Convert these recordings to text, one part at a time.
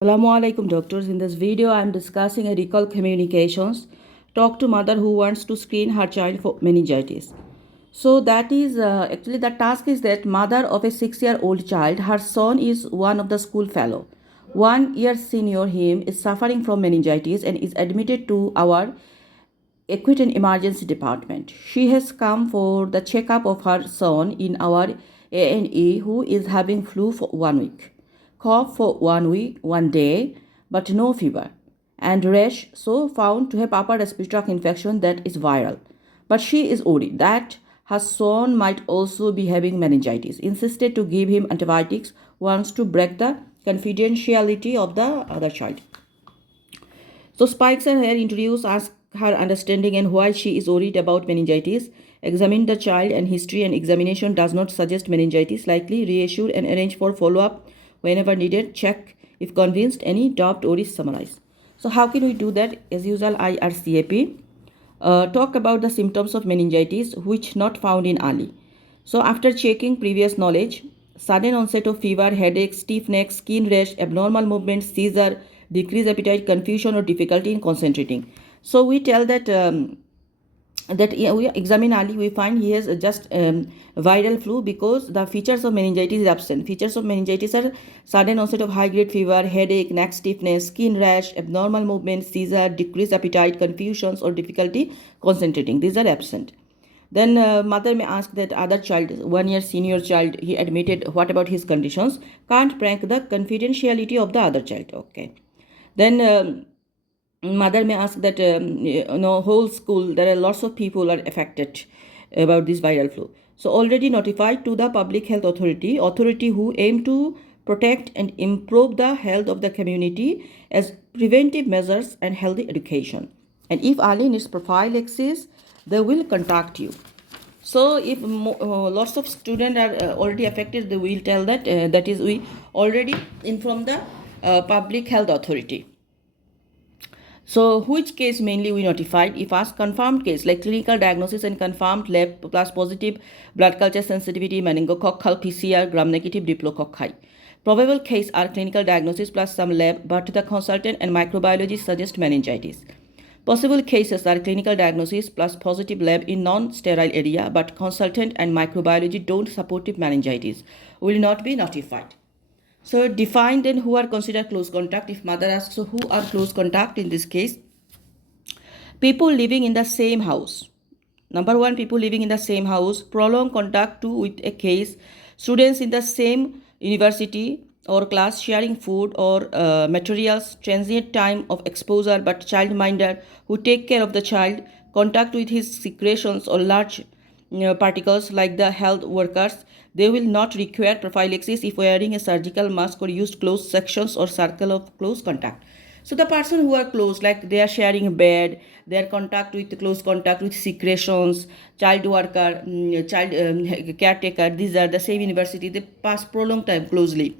Assalamu alaikum doctors. In this video, I am discussing a recall communications. Talk to mother who wants to screen her child for meningitis. So that is actually the task is that mother of a 6-year-old child, her son is one of the school fellow. 1 year senior him is suffering from meningitis and is admitted to our acute and emergency department. She has come for the checkup of her son in our A&E who is having flu for 1 week, cough for 1 week, 1 day, but no fever, and rash so found to have upper respiratory tract infection that is viral. But she is worried that her son might also be having meningitis. Insisted to give him antibiotics, wants to break the confidentiality of the other child. So spikes her hair, introduce, ask her understanding and why she is worried about meningitis. Examine the child and history and examination does not suggest meningitis. Likely reassure and arrange for follow-up whenever needed. Check if convinced, any doubt or is summarized. So how can we do that? As usual, IRCAP. Talk about the symptoms of meningitis which not found in early. So after checking previous knowledge, sudden onset of fever, headache, stiff neck, skin rash, abnormal movement, seizure, decreased appetite, confusion or difficulty in concentrating. So we tell that we examine early, we find he has just viral flu because the features of meningitis is absent. Features of meningitis are sudden onset of high grade fever, headache, neck stiffness, skin rash, abnormal movement, seizure, decreased appetite, confusions or difficulty concentrating. These are absent. Then mother may ask that other child, 1 year senior child, he admitted, what about his conditions? Can't prank the confidentiality of the other child. Okay. Then mother may ask that whole school there are lots of people are affected about this viral flu, so already notified to the public health authority who aim to protect and improve the health of the community as preventive measures and healthy education, and if early needs prophylaxis they will contact you. So if lots of students are already affected, they will tell that that is we already inform the public health authority. So which case mainly we notified? If asked confirmed case like clinical diagnosis and confirmed lab plus positive blood culture sensitivity, meningococcal PCR, gram-negative diplococci. Probable case are clinical diagnosis plus some lab, but the consultant and microbiologist suggest meningitis. Possible cases are clinical diagnosis plus positive lab in non-sterile area, but consultant and microbiology don't support meningitis, will not be notified. So define then who are considered close contact. If mother asks, so who are close contact in this case? People living in the same house. Number one, people living in the same house. Prolonged contact to with a case. Students in the same university or class sharing food or materials. Transient time of exposure but childminder who take care of the child. Contact with his secretions or large particles like the health workers. They will not require prophylaxis if wearing a surgical mask or used close sections or circle of close contact. So the person who are close, like they are sharing a bed, their contact with close contact with secretions, child worker, child caretaker, these are the same university, they pass prolonged time closely.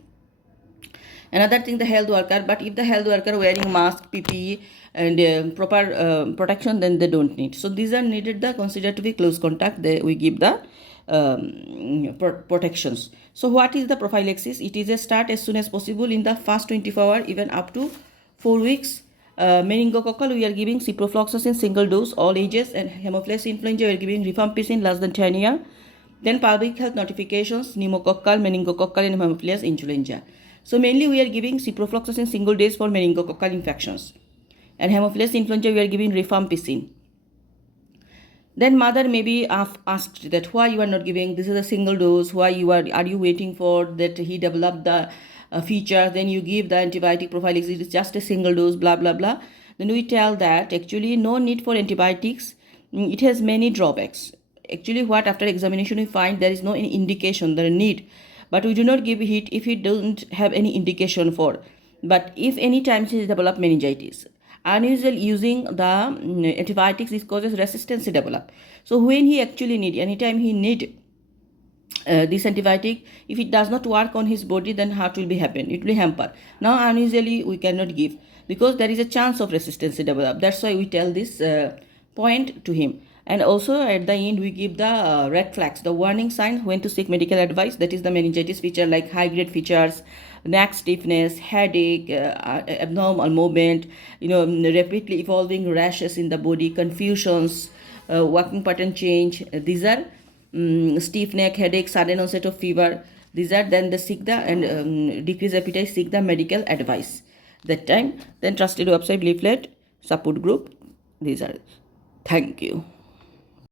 Another thing, the health worker, but if the health worker wearing mask, PPE and proper protection, then they don't need. So these are needed, the considered to be close contact, we give the protections. So what is the prophylaxis? It is a start as soon as possible in the first 24 hours, even up to 4 weeks. Meningococcal, we are giving ciprofloxacin single dose, all ages, and Haemophilus influenza, we are giving rifampicin less than 10 years. Then public health notifications, pneumococcal, meningococcal, and Haemophilus influenza. So mainly we are giving ciprofloxacin single dose for meningococcal infections, and Haemophilus influenza we are giving rifampicin. Then mother may be asked that why you are not giving, this is a single dose, why you are you waiting for that he developed the feature, then you give the antibiotic prophylaxis, it is just a single dose, blah blah blah. Then we tell that actually no need for antibiotics, it has many drawbacks. Actually what after examination we find there is no any indication, there is need, but we do not give it if it doesn't have any indication for. But if any time he develop meningitis, unusual using the antibiotics, this causes resistance to develop. So when he actually need, anytime he need this antibiotic, if it does not work on his body, then what will be happen? It will hamper. Now unusually we cannot give because there is a chance of resistance to develop. That's why we tell this point to him. And also at the end we give the red flags, the warning signs when to seek medical advice. That is the meningitis feature like high grade features, neck stiffness, headache, abnormal movement, rapidly evolving rashes in the body, confusions, walking pattern change. These are stiff neck, headache, sudden onset of fever. These are then the seek the and decrease appetite, seek the medical advice. That time then trusted website, leaflet, support group. These are. Thank you.